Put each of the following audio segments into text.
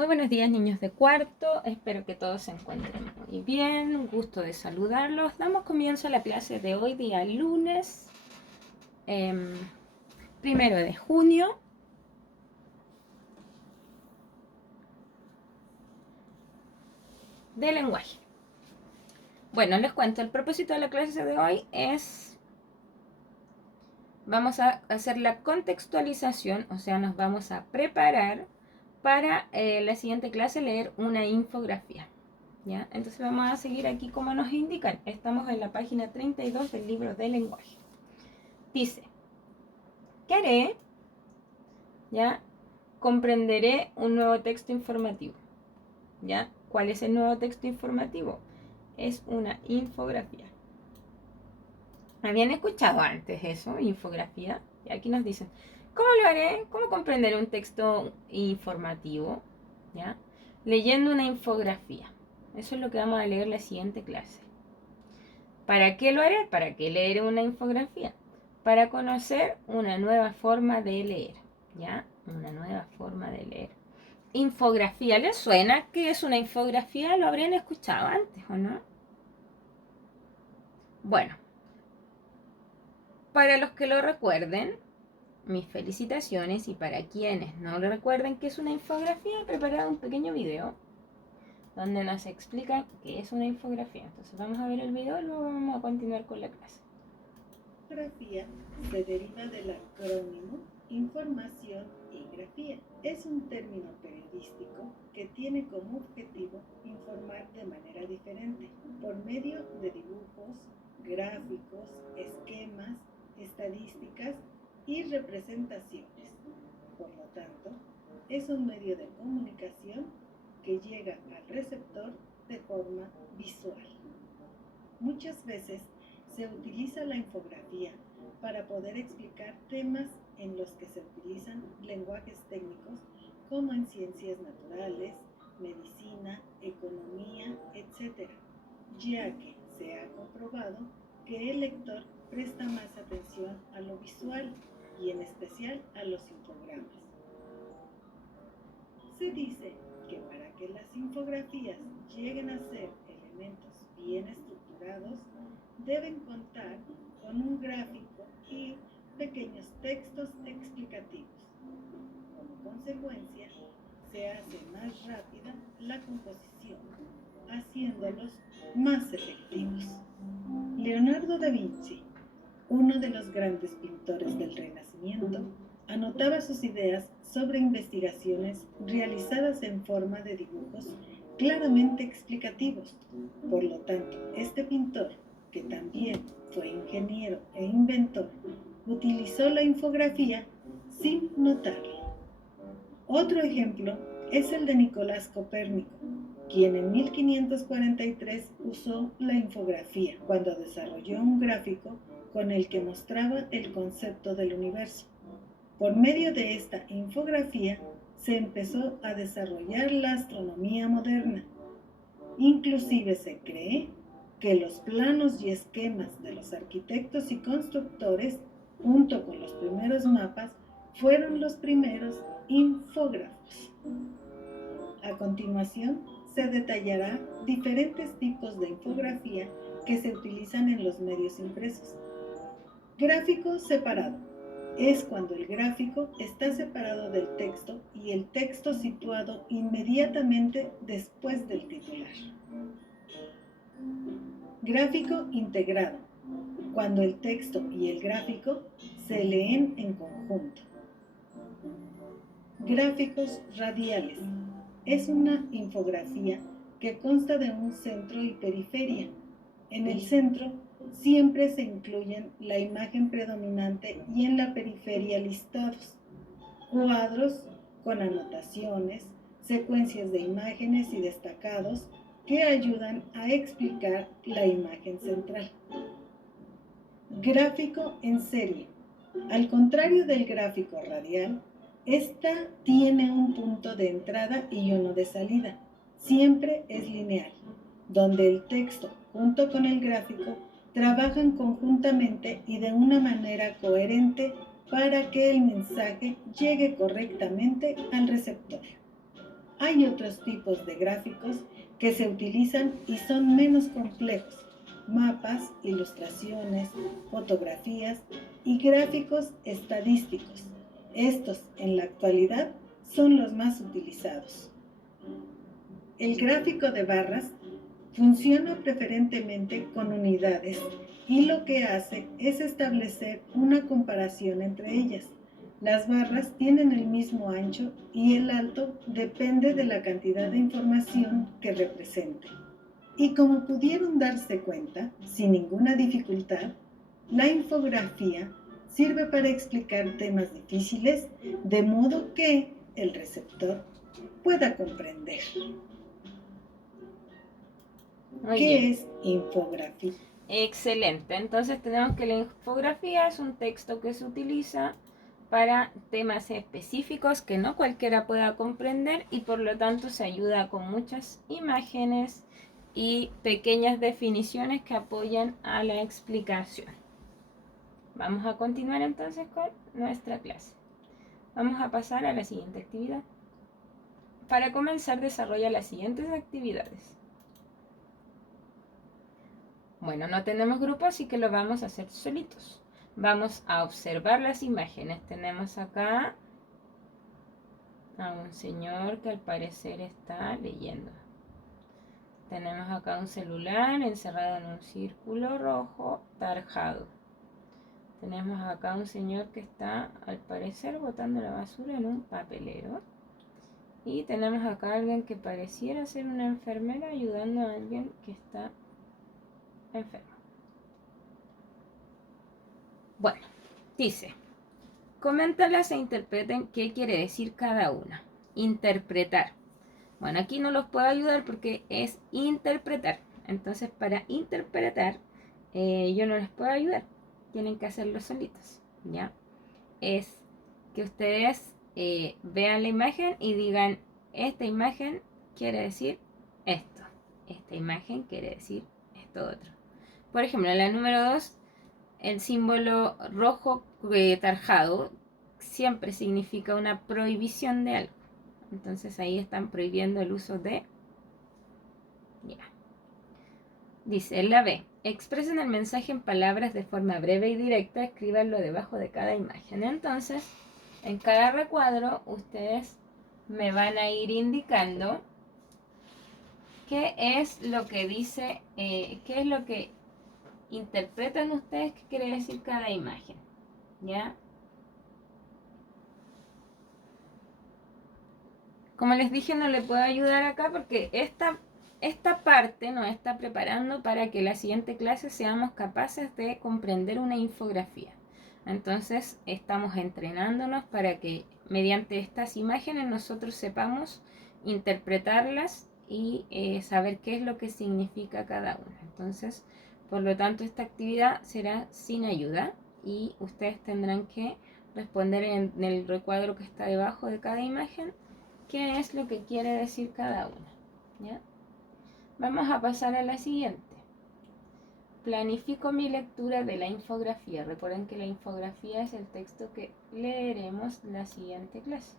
Muy buenos días, niños de cuarto, espero que todos se encuentren muy bien, un gusto de saludarlos. Damos comienzo a la clase de hoy, día lunes, 1 de junio. De lenguaje. Bueno, les cuento, el propósito de la clase de hoy es, vamos a hacer la contextualización, o sea, nos vamos a preparar para la siguiente clase leer una infografía. ¿Ya? Entonces vamos a seguir aquí como nos indican. Estamos en la página 32 del libro de lenguaje. Dice, ¿qué haré? ¿Ya? Comprenderé un nuevo texto informativo. ¿Ya? ¿Cuál es el nuevo texto informativo? Es una infografía. ¿Habían escuchado antes eso? Infografía. Y aquí nos dicen, ¿cómo lo haré? ¿Cómo comprenderé un texto informativo? ¿Ya? Leyendo una infografía. Eso es lo que vamos a leer en la siguiente clase. ¿Para qué lo haré? ¿Para qué leer una infografía? Para conocer una nueva forma de leer. ¿Ya? Una nueva forma de leer. Infografía, ¿les suena qué es una infografía? ¿Lo habrían escuchado antes o no? Bueno, para los que lo recuerden, mis felicitaciones, y para quienes no lo recuerden qué es una infografía, he preparado un pequeño video donde nos explican qué es una infografía. Entonces vamos a ver el video y luego vamos a continuar con la clase. Infografía se deriva del acrónimo Información y Grafía. Es un término periodístico que tiene como objetivo informar de manera diferente, por medio de dibujos, gráficos, esquemas, estadísticas y representaciones. Por lo tanto, es un medio de comunicación que llega al receptor de forma visual. Muchas veces se utiliza la infografía para poder explicar temas en los que se utilizan lenguajes técnicos como en ciencias naturales, medicina, economía, etc., ya que se ha comprobado que el lector presta más atención a lo visual y en especial a los infogramas. Se dice que para que las infografías lleguen a ser elementos bien estructurados, deben contar con un gráfico y pequeños textos explicativos. Como consecuencia, se hace más rápida la composición, haciéndolos más efectivos. Leonardo da Vinci, uno de los grandes pintores del Renacimiento, anotaba sus ideas sobre investigaciones realizadas en forma de dibujos claramente explicativos. Por lo tanto, este pintor, que también fue ingeniero e inventor, utilizó la infografía sin notarlo. Otro ejemplo es el de Nicolás Copérnico, quien en 1543 usó la infografía cuando desarrolló un gráfico con el que mostraba el concepto del universo. Por medio de esta infografía se empezó a desarrollar la astronomía moderna. Inclusive se cree que los planos y esquemas de los arquitectos y constructores, junto con los primeros mapas, fueron los primeros infógrafos. A continuación, se detallará diferentes tipos de infografía que se utilizan en los medios impresos. Gráfico separado. Es cuando el gráfico está separado del texto y el texto situado inmediatamente después del titular. Gráfico integrado. Cuando el texto y el gráfico se leen en conjunto. Gráficos radiales. Es una infografía que consta de un centro y periferia. En el centro siempre se incluyen la imagen predominante y en la periferia listados, cuadros con anotaciones, secuencias de imágenes y destacados que ayudan a explicar la imagen central. Gráfico en serie. Al contrario del gráfico radial, esta tiene un punto de entrada y uno de salida. Siempre es lineal, donde el texto junto con el gráfico trabajan conjuntamente y de una manera coherente para que el mensaje llegue correctamente al receptor. Hay otros tipos de gráficos que se utilizan y son menos complejos: mapas, ilustraciones, fotografías y gráficos estadísticos. Estos, en la actualidad, son los más utilizados. El gráfico de barras funciona preferentemente con unidades y lo que hace es establecer una comparación entre ellas. Las barras tienen el mismo ancho y el alto depende de la cantidad de información que represente. Y como pudieron darse cuenta, sin ninguna dificultad, la infografía sirve para explicar temas difíciles de modo que el receptor pueda comprender. Muy bien. ¿Qué es infografía? Excelente. Entonces tenemos que la infografía es un texto que se utiliza para temas específicos que no cualquiera pueda comprender y por lo tanto se ayuda con muchas imágenes y pequeñas definiciones que apoyan a la explicación. Vamos a continuar entonces con nuestra clase. Vamos a pasar a la siguiente actividad. Para comenzar, desarrolla las siguientes actividades. Bueno, no tenemos grupo, así que lo vamos a hacer solitos. Vamos a observar las imágenes. Tenemos acá a un señor que al parecer está leyendo. Tenemos acá un celular encerrado en un círculo rojo tarjado. Tenemos acá un señor que está al parecer botando la basura en un papelero. Y tenemos acá a alguien que pareciera ser una enfermera ayudando a alguien que está enfermo. Bueno, dice, coméntalas e interpreten qué quiere decir cada una. Interpretar. Bueno, aquí no los puedo ayudar porque es interpretar. Entonces, para interpretar, yo no les puedo ayudar. Tienen que hacerlo solitos, ¿ya? Es que ustedes vean la imagen y digan, esta imagen quiere decir esto. Esta imagen quiere decir esto otro. Por ejemplo, en la número 2, el símbolo rojo tarjado siempre significa una prohibición de algo. Entonces ahí están prohibiendo el uso de... Ya. Dice, la B. Expresen el mensaje en palabras de forma breve y directa. Escríbanlo debajo de cada imagen. Entonces, en cada recuadro, ustedes me van a ir indicando qué es lo que dice, qué es lo que interpretan ustedes que quiere decir cada imagen. ¿Ya? Como les dije, no le puedo ayudar acá porque esta parte nos está preparando para que la siguiente clase seamos capaces de comprender una infografía. Entonces, estamos entrenándonos para que mediante estas imágenes nosotros sepamos interpretarlas y saber qué es lo que significa cada una. Entonces, por lo tanto, esta actividad será sin ayuda y ustedes tendrán que responder en el recuadro que está debajo de cada imagen qué es lo que quiere decir cada una. ¿Ya? Vamos a pasar a la siguiente. Planifico mi lectura de la infografía. Recuerden que la infografía es el texto que leeremos la siguiente clase.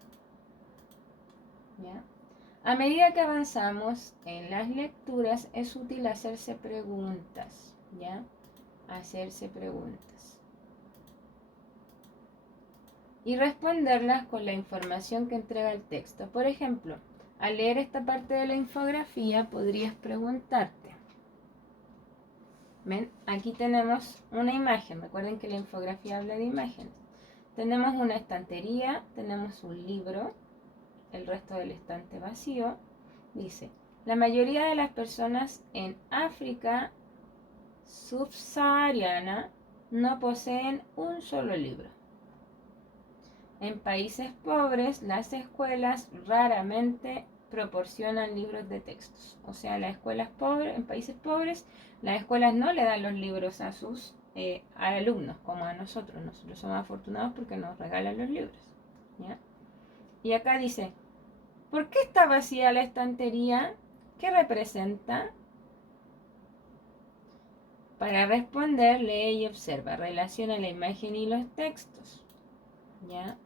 ¿Ya? A medida que avanzamos en las lecturas es útil hacerse preguntas. ¿Ya? Hacerse preguntas. Y responderlas con la información que entrega el texto. Por ejemplo, al leer esta parte de la infografía podrías preguntarte. ¿Ven? Aquí tenemos una imagen. Recuerden que la infografía habla de imágenes. Tenemos una estantería, tenemos un libro, el resto del estante vacío. Dice, la mayoría de las personas en África subsahariana no poseen un solo libro. En países pobres, las escuelas raramente proporcionan libros de textos. O sea, las escuelas pobres, en países pobres, las escuelas no le dan los libros a sus alumnos, como a nosotros. Nosotros somos afortunados porque nos regalan los libros. ¿Ya? Y acá dice, ¿por qué está vacía la estantería? ¿Qué representa? Para responder, lee y observa. Relaciona la imagen y los textos. ¿Ya?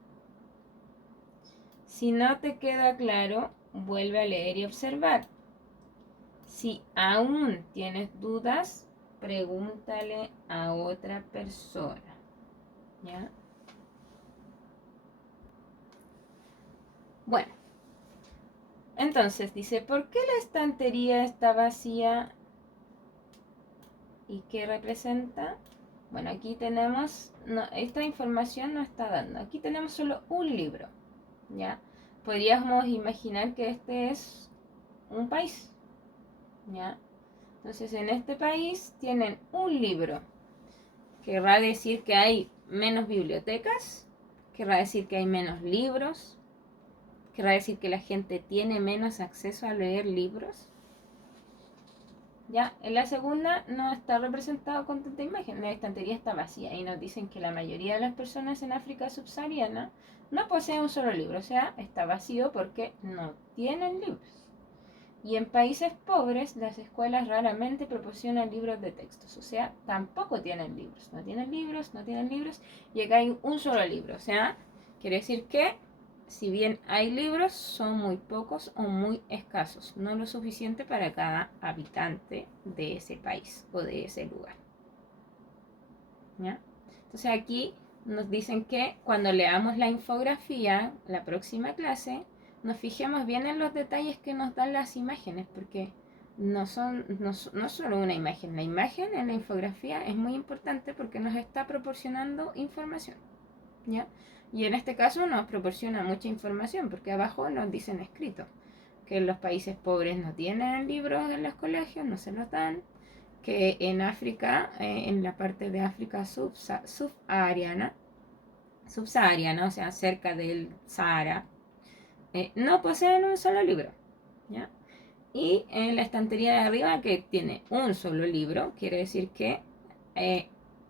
Si no te queda claro, vuelve a leer y observar. Si aún tienes dudas, pregúntale a otra persona, ¿ya? Bueno, entonces dice, ¿por qué la estantería está vacía? ¿Y qué representa? Bueno, aquí tenemos, no, esta información no está dando. Aquí tenemos solo un libro, ¿ya? Podríamos imaginar que este es un país, ¿ya? Entonces, en este país tienen un libro. Querrá decir que hay menos bibliotecas, querrá decir que hay menos libros, querrá decir que la gente tiene menos acceso a leer libros. Ya, en la segunda no está representado con tanta imagen, la estantería está vacía y nos dicen que la mayoría de las personas en África subsahariana no poseen un solo libro, o sea, está vacío porque no tienen libros. Y en países pobres las escuelas raramente proporcionan libros de textos, o sea, tampoco tienen libros, no tienen libros, no tienen libros y acá hay un solo libro, o sea, quiere decir que si bien hay libros, son muy pocos o muy escasos, no lo suficiente para cada habitante de ese país o de ese lugar. ¿Ya? Entonces aquí nos dicen que cuando leamos la infografía, la próxima clase, nos fijemos bien en los detalles que nos dan las imágenes, porque no solo una imagen. La imagen en la infografía es muy importante porque nos está proporcionando información, ¿ya? Y en este caso nos proporciona mucha información porque abajo nos dicen escrito que los países pobres no tienen libros en los colegios, no se los dan, que en África, en la parte de África subsahariana, o sea, cerca del Sahara, no poseen un solo libro, ¿ya? Y en la estantería de arriba, que tiene un solo libro, quiere decir que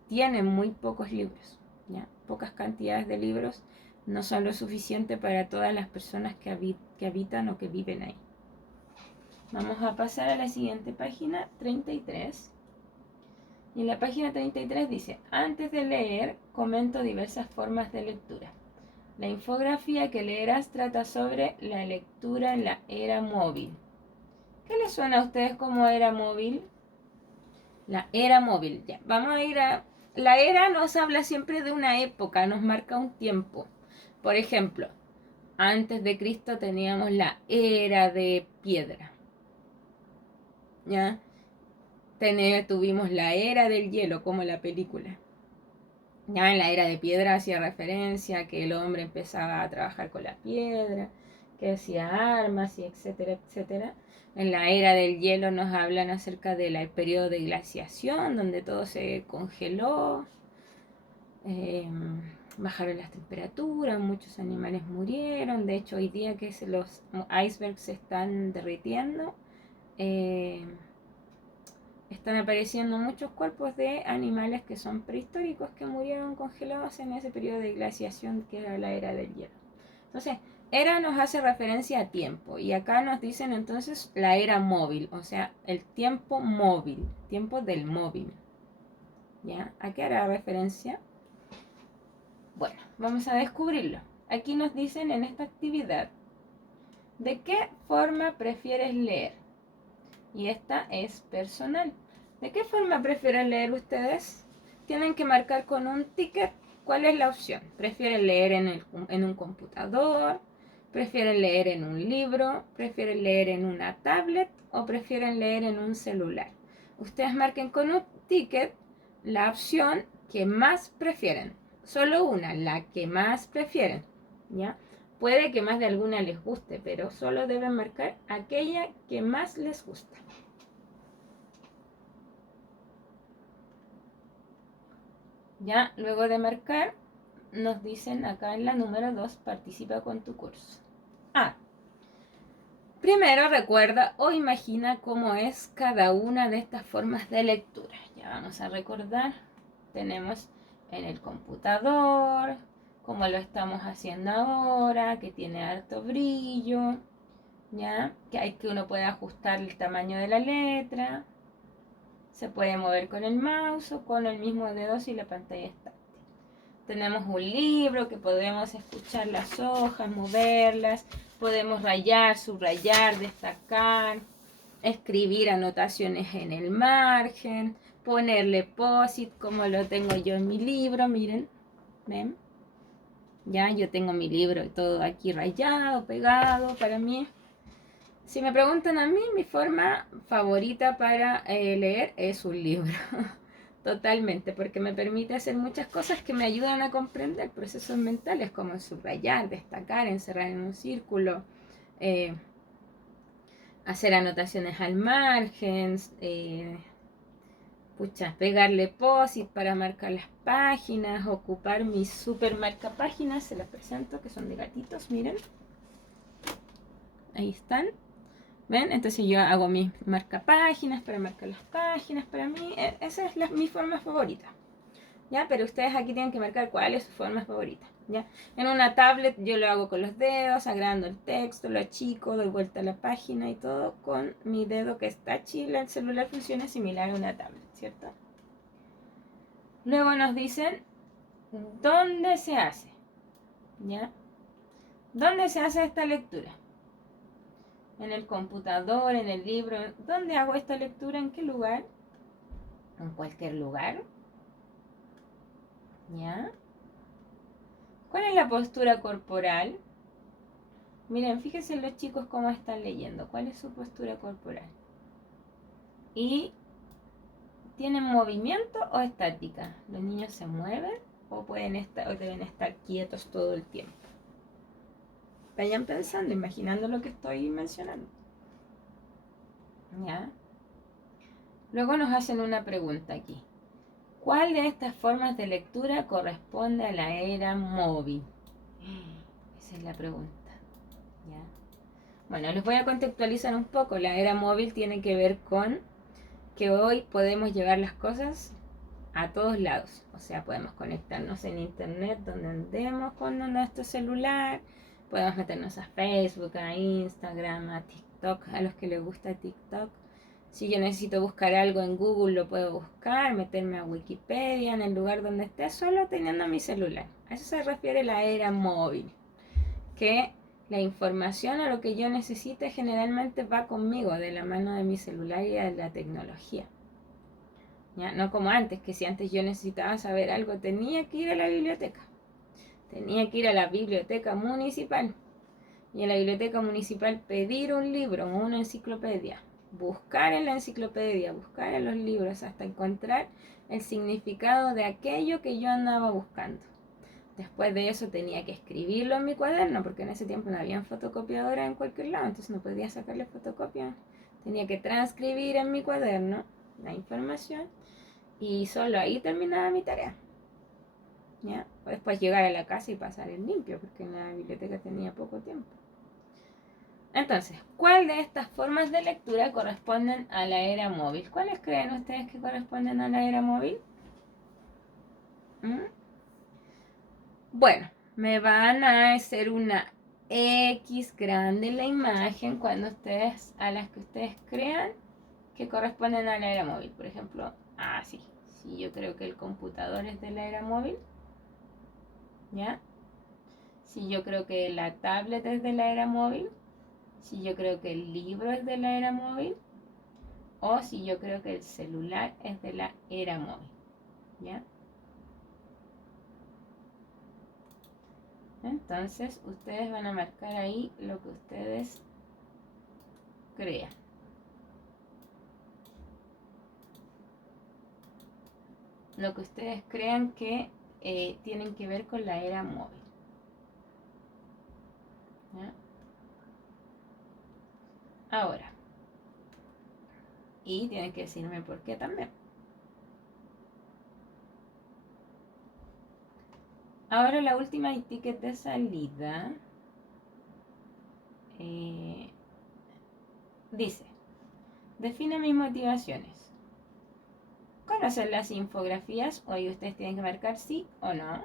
tiene muy pocos libros, ¿ya? Pocas cantidades de libros no son lo suficiente para todas las personas que habitan o que viven ahí. Vamos a pasar a la siguiente página, 33. Y en la página 33 dice, antes de leer, comento diversas formas de lectura. La infografía que leerás trata sobre la lectura en la era móvil. ¿Qué les suena a ustedes como era móvil? La era móvil, ya. Vamos a ir a... La era nos habla siempre de una época, nos marca un tiempo. Por ejemplo, antes de Cristo teníamos la era de piedra. ¿Ya? Tuvimos la era del hielo, como la película. Ya en la era de piedra hacía referencia a que el hombre empezaba a trabajar con la piedra, que hacía armas y etcétera, etcétera. En la era del hielo nos hablan acerca del periodo de glaciación, donde todo se congeló, eh, bajaron las temperaturas, muchos animales murieron. De hecho, hoy día que los icebergs se están derritiendo, están apareciendo muchos cuerpos de animales que son prehistóricos que murieron congelados en ese periodo de glaciación que era la era del hielo. Entonces, era nos hace referencia a tiempo y acá nos dicen entonces la era móvil, o sea, el tiempo móvil, tiempo del móvil. ¿Ya? ¿A qué hará referencia? Bueno, vamos a descubrirlo. Aquí nos dicen en esta actividad, ¿de qué forma prefieres leer? Y esta es personal. ¿De qué forma prefieren leer ustedes? Tienen que marcar con un ticket cuál es la opción. ¿Prefieren leer en un computador? ¿Prefieren leer en un libro? ¿Prefieren leer en una tablet? ¿O prefieren leer en un celular? Ustedes marquen con un ticket la opción que más prefieren. Solo una, la que más prefieren. ¿Ya? Puede que más de alguna les guste, pero solo deben marcar aquella que más les gusta. Ya, luego de marcar, nos dicen acá en la número 2, participa con tu curso. Primero recuerda o imagina cómo es cada una de estas formas de lectura. Ya vamos a recordar, tenemos en el computador, como lo estamos haciendo ahora, que tiene harto brillo, ¿ya? Que uno puede ajustar el tamaño de la letra, se puede mover con el mouse o con el mismo dedo si la pantalla está. Tenemos un libro que podemos escuchar las hojas, moverlas, Podemos rayar, subrayar, destacar, escribir anotaciones en el margen, ponerle post-it como lo tengo yo en mi libro, miren, ¿ven? Ya, yo tengo mi libro y todo aquí rayado, pegado, para mí. Si me preguntan a mí, mi forma favorita para leer es un libro. Totalmente, porque me permite hacer muchas cosas que me ayudan a comprender procesos mentales como subrayar, destacar, encerrar en un círculo, eh, hacer anotaciones al margen, pegarle post-it para marcar las páginas, ocupar mis super marcapáginas, se las presento, que son de gatitos, miren. Ahí están. ¿Ven? Entonces yo hago mis marcapáginas para marcar las páginas. Para mí, esa es mi forma favorita. ¿Ya? Pero ustedes aquí tienen que marcar cuál es su forma favorita. ¿Ya? En una tablet yo lo hago con los dedos, agrando el texto, lo achico, doy vuelta a la página y todo con mi dedo que es touchy. El celular funciona similar a una tablet, ¿cierto? Luego nos dicen dónde se hace. ¿Ya? ¿Dónde se hace esta lectura? En el computador, en el libro. ¿Dónde hago esta lectura? ¿En qué lugar? En cualquier lugar. ¿Ya? ¿Cuál es la postura corporal? Miren, fíjense los chicos cómo están leyendo. ¿Cuál es su postura corporal? ¿Y tienen movimiento o estática? ¿Los niños se mueven o pueden estar, o deben estar quietos todo el tiempo? Vayan pensando, imaginando lo que estoy mencionando. ¿Ya? Luego nos hacen una pregunta aquí. ¿Cuál de estas formas de lectura corresponde a la era móvil? Esa es la pregunta. ¿Ya? Bueno, les voy a contextualizar un poco. La era móvil tiene que ver con que hoy podemos llevar las cosas a todos lados. O sea, podemos conectarnos en internet donde andemos con nuestro celular. Podemos meternos a Facebook, a Instagram, a TikTok, a los que les gusta TikTok. Si yo necesito buscar algo en Google, lo puedo buscar, meterme a Wikipedia en el lugar donde esté, solo teniendo mi celular. A eso se refiere la era móvil. Que la información o lo que yo necesite generalmente va conmigo, de la mano de mi celular y de la tecnología. ¿Ya? No como antes, que si antes yo necesitaba saber algo, tenía que ir a la biblioteca. Tenía que ir a la biblioteca municipal. Y en la biblioteca municipal pedir un libro o una enciclopedia. Buscar en la enciclopedia, buscar en los libros hasta encontrar el significado de aquello que yo andaba buscando. Después de eso tenía que escribirlo en mi cuaderno, porque en ese tiempo no había fotocopiadora en cualquier lado, entonces no podía sacarle fotocopia. Tenía que transcribir en mi cuaderno la información y solo ahí terminaba mi tarea. ¿Ya? Después llegar a la casa y pasar el limpio, porque en la biblioteca tenía poco tiempo. Entonces, ¿cuál de estas formas de lectura corresponden a la era móvil? ¿Cuáles creen ustedes que corresponden a la era móvil? ¿Mm? Bueno, me van a hacer una X grande en la imagen cuando ustedes, a las que ustedes crean que corresponden a la era móvil. Por ejemplo, sí, yo creo que el computador es de la era móvil. ¿Ya? Si yo creo que la tablet es de la era móvil. Si yo creo que el libro es de la era móvil. O si yo creo que el celular es de la era móvil. ¿Ya? Entonces ustedes van a marcar ahí lo que ustedes crean. Lo que ustedes crean que tienen que ver con la era móvil. ¿Ya? Ahora. Y tienen que decirme por qué también. Ahora la última ticket de salida dice, define mis motivaciones. ¿Conocen las infografías? Hoy ustedes tienen que marcar sí o no.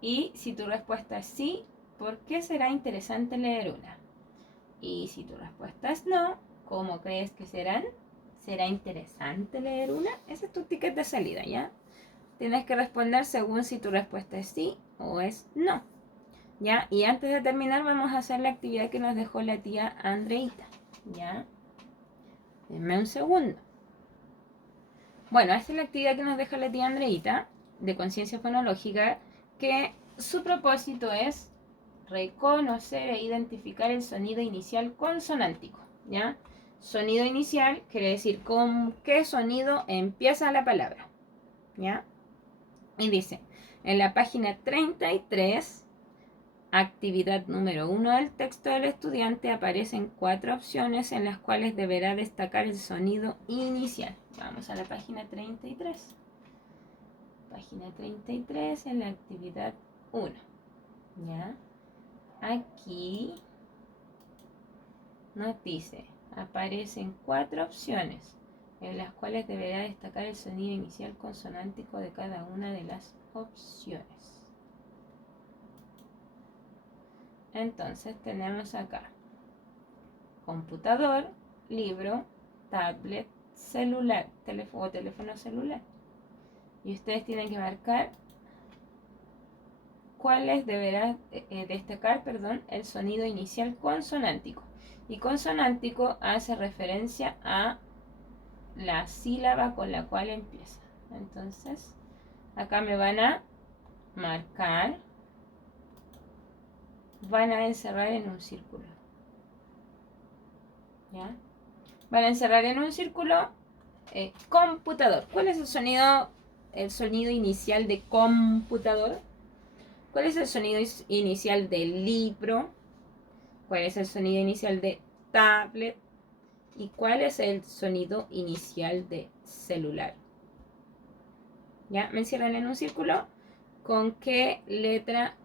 Y si tu respuesta es sí, ¿por qué será interesante leer una? Y si tu respuesta es no, ¿cómo crees que serán? ¿Será interesante leer una? Ese es tu ticket de salida, ¿ya? Tienes que responder según si tu respuesta es sí o es no. ¿ya? Y antes de terminar vamos a hacer la actividad que nos dejó la tía Andreita, ¿ya? Denme un segundo. Bueno, esta es la actividad que nos deja la tía Andreita de conciencia fonológica, que su propósito es reconocer e identificar el sonido inicial consonántico, ¿ya? Sonido inicial quiere decir con qué sonido empieza la palabra, ¿ya? Y dice, en la página 33, actividad número 1 del texto del estudiante, aparecen 4 opciones en las cuales deberá destacar el sonido inicial. Vamos a la página 33. Página 33 en la actividad 1. ¿Ya? Aquí nos dice, aparecen 4 opciones en las cuales deberá destacar el sonido inicial consonántico de cada una de las opciones. Entonces tenemos acá computador, libro, tablet, celular, teléfono celular. Y ustedes tienen que marcar cuáles deberá destacar, el sonido inicial consonántico. Y consonántico hace referencia a la sílaba con la cual empieza. Entonces, acá me van a marcar, van a encerrar en un círculo. ¿Ya? Van a encerrar en un círculo computador. ¿Cuál es el sonido inicial de computador? ¿Cuál es el sonido inicial de libro? ¿Cuál es el sonido inicial de tablet? ¿Y cuál es el sonido inicial de celular? ¿Ya? Me encierran en un círculo. ¿Con qué letra,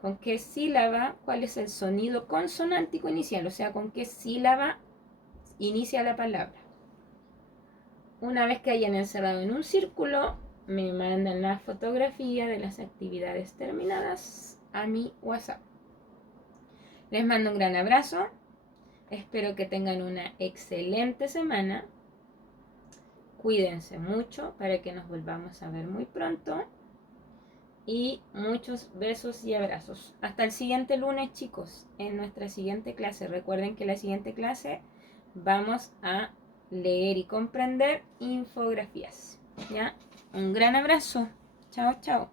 con qué sílaba, cuál es el sonido consonántico inicial? O sea, ¿con qué sílaba inicia la palabra? Una vez que hayan encerrado en un círculo, me mandan la fotografía de las actividades terminadas a mi WhatsApp. Les mando un gran abrazo. Espero que tengan una excelente semana. Cuídense mucho para que nos volvamos a ver muy pronto. Y muchos besos y abrazos. Hasta el siguiente lunes, chicos, en nuestra siguiente clase. Recuerden que en la siguiente clase vamos a leer y comprender infografías. ¿Ya? Un gran abrazo. Chao, chao.